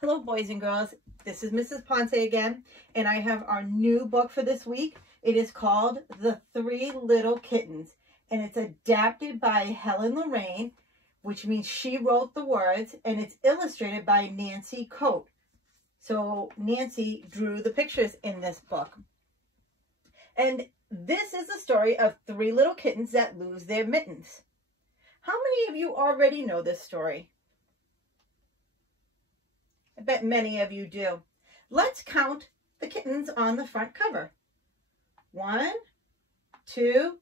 Hello, boys and girls. This is Mrs. Ponce again, and I have our new book for this week. It is called The Three Little Kittens, and it's adapted by Helen Lorraine, which means she wrote the words, and it's illustrated by Nancy Coate. So Nancy drew the pictures in this book. And this is the story of three little kittens that lose their mittens. How many of you already know this story? I bet many of you do. Let's count the kittens on the front cover. 1, 2,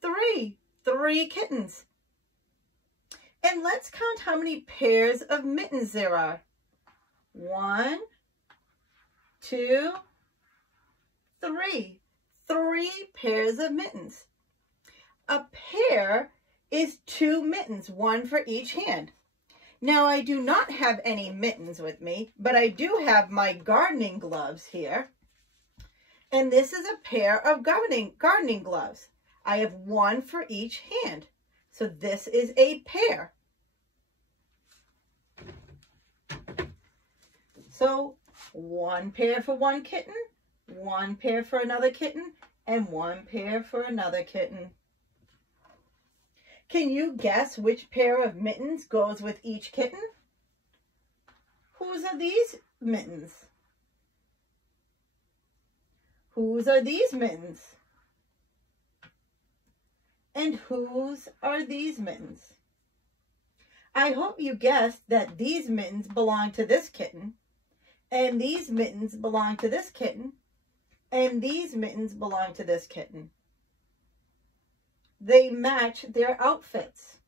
3. 3 kittens. And let's count how many pairs of mittens there are. 1, 2, 3. 3 pairs of mittens. A pair is 2 mittens, 1 for each hand. Now, I do not have any mittens with me, but I do have my gardening gloves here. And this is a pair of gardening gloves. I have 1 for each hand. So this is a pair. So 1 pair for 1 kitten, 1 pair for another kitten, and 1 pair for another kitten. Can you guess which pair of mittens goes with each kitten? Whose are these mittens? Whose are these mittens? And whose are these mittens? I hope you guessed that these mittens belong to this kitten, and these mittens belong to this kitten, and these mittens belong to this kitten. They match their outfits.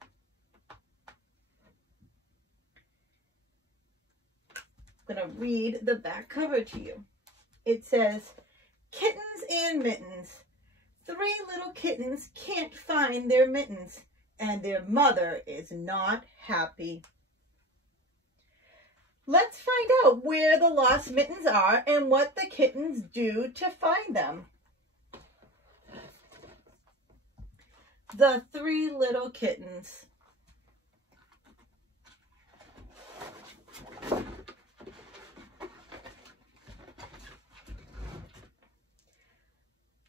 I'm going to read the back cover to you. It says, "Kittens and mittens. 3 little kittens can't find their mittens, and their mother is not happy." Let's find out where the lost mittens are and what the kittens do to find them. The 3 little kittens.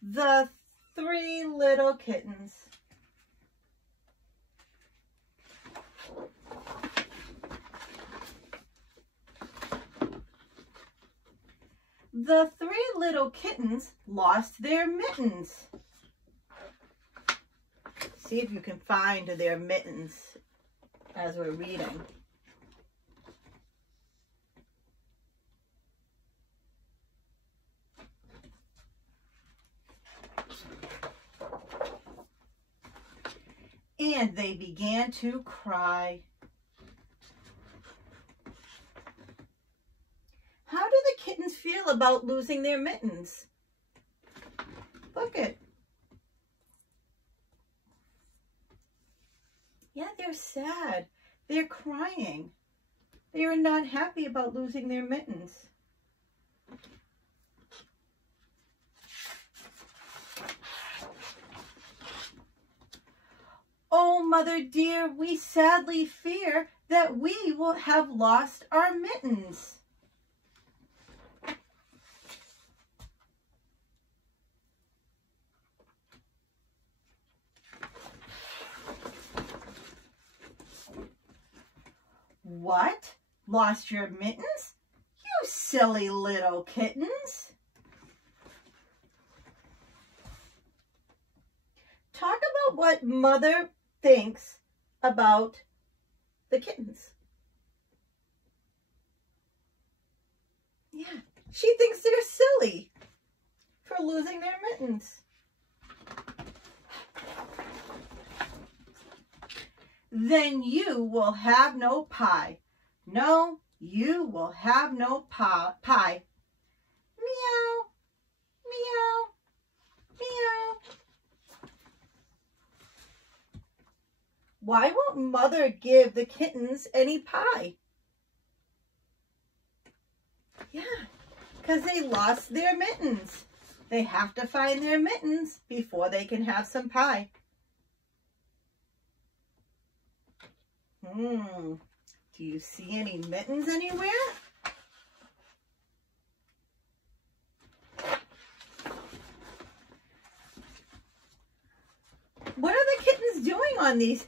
The 3 little kittens. The 3 little kittens lost their mittens. See if you can find their mittens as we're reading. And they began to cry. How do the kittens feel about losing their mittens? Look at. Yeah, they're sad. They're crying. They are not happy about losing their mittens. "Oh, mother dear, we sadly fear that we will have lost our mittens." "What? Lost your mittens? You silly little kittens." Talk about what mother thinks about the kittens. Yeah, she thinks they're silly for losing their mittens. "Then you will have no pie. No, you will have no pie. Meow, meow, meow." Why won't mother give the kittens any pie? Yeah, because they lost their mittens. They have to find their mittens before they can have some pie. Do you see any mittens anywhere?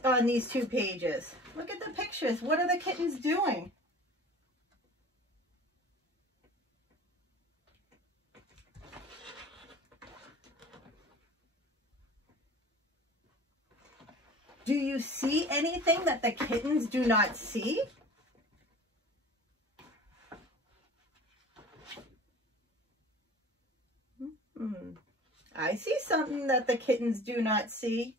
on these two pages? Look at the pictures. What are the kittens doing? Do you see anything that the kittens do not see? I see something that the kittens do not see.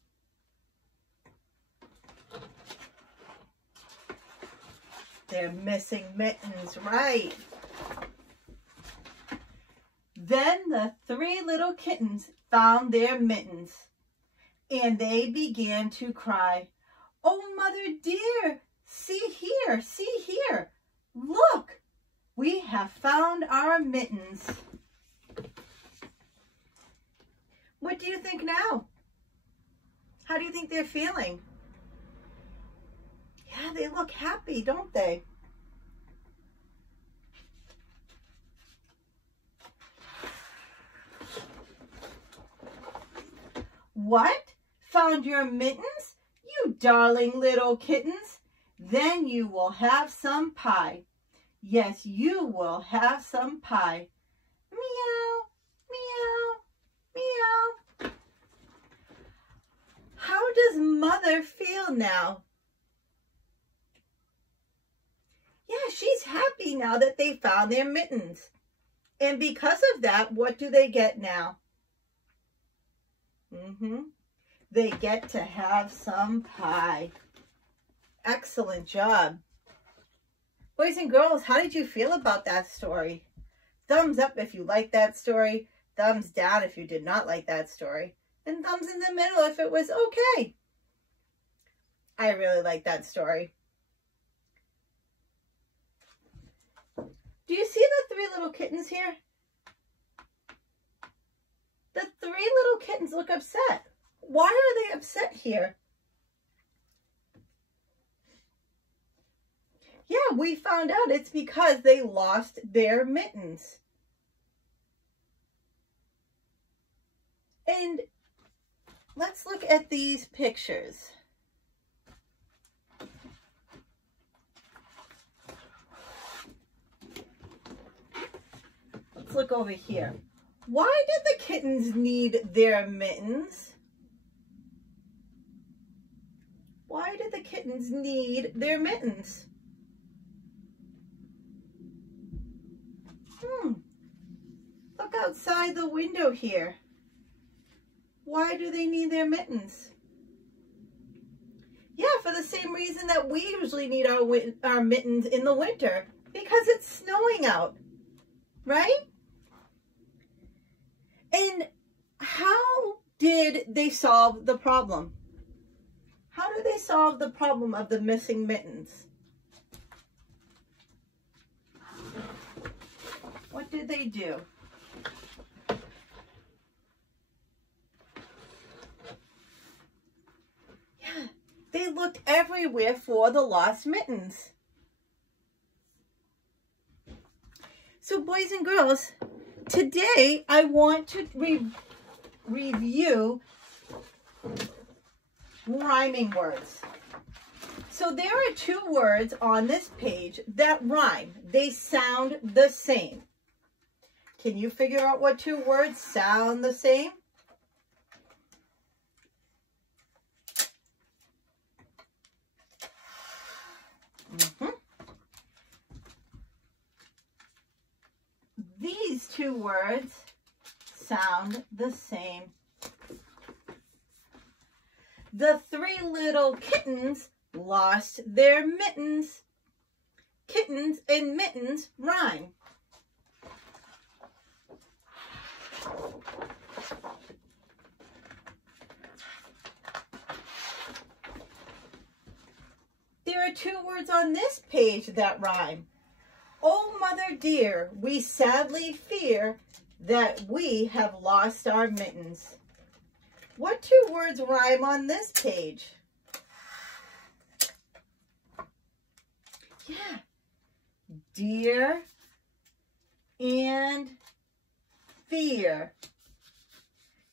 They're missing mittens, right? Then the three little kittens found their mittens, and they began to cry. "Oh, mother dear, see here, look, we have found our mittens." What do you think now? How do you think they're feeling? Yeah, they look happy, don't they? What? Found your mittens? You darling little kittens. Then you will have some pie. Yes, you will have some pie. Meow, meow, meow. How does mother feel now? Yeah, she's happy now that they found their mittens. And because of that, what do they get now? They get to have some pie. Excellent job. Boys and girls, how did you feel about that story? Thumbs up if you liked that story. Thumbs down if you did not like that story. And thumbs in the middle if it was okay. I really like that story. Do you see the three little kittens here? The three little kittens look upset. Why are they upset here? Yeah, we found out it's because they lost their mittens. And let's look at these pictures. Let's look over here. Why did the kittens need their mittens? Why did the kittens need their mittens? Look outside the window here. Why do they need their mittens? Yeah, for the same reason that we usually need our mittens in the winter, because it's snowing out, right? And how did they solve the problem? How did they solve the problem of the missing mittens? What did they do? Yeah, they looked everywhere for the lost mittens. So boys and girls, today I want to review rhyming words. So there are two words on this page that rhyme. They sound the same. Can you figure out what two words sound the same? These two words sound the same. The three little kittens lost their mittens. Kittens and mittens rhyme. There are two words on this page that rhyme. Oh, mother dear, we sadly fear that we have lost our mittens. What two words rhyme on this page? Yeah, dear and fear.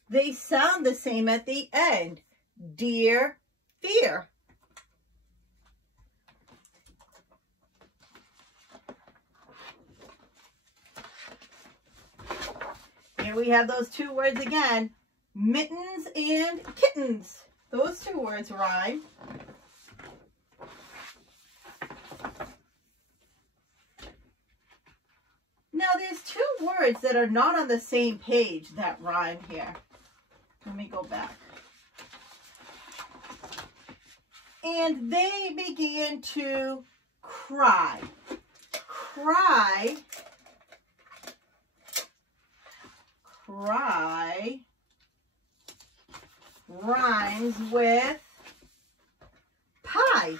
They sound the same at the end. Dear, fear. Here we have those two words again, mittens and kittens. Those two words rhyme. Now there's two words that are not on the same page that rhyme here. Let me go back. And they began to cry. Cry. Cry rhymes with pie.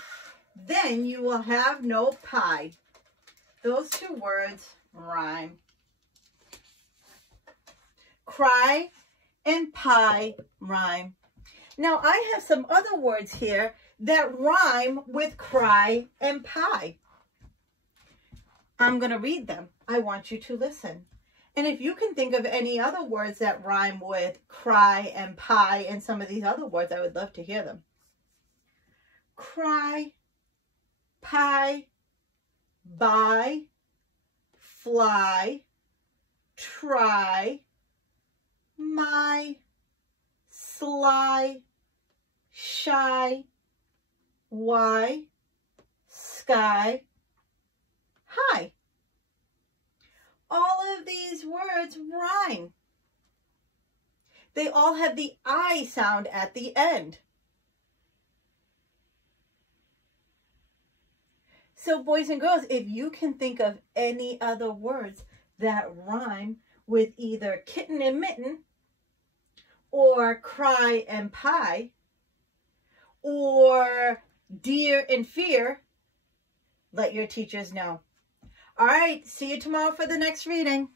Then you will have no pie. Those two words rhyme. Cry and pie rhyme. Now I have some other words here that rhyme with cry and pie. I'm going to read them. I want you to listen. And if you can think of any other words that rhyme with cry and pie and some of these other words, I would love to hear them. Cry, pie, buy, fly, try, my, sly, shy, why, sky, hi. All of these words rhyme. They all have the I sound at the end. So boys and girls, if you can think of any other words that rhyme with either kitten and mitten, or cry and pie, or deer and fear, let your teachers know. All right, see you tomorrow for the next reading.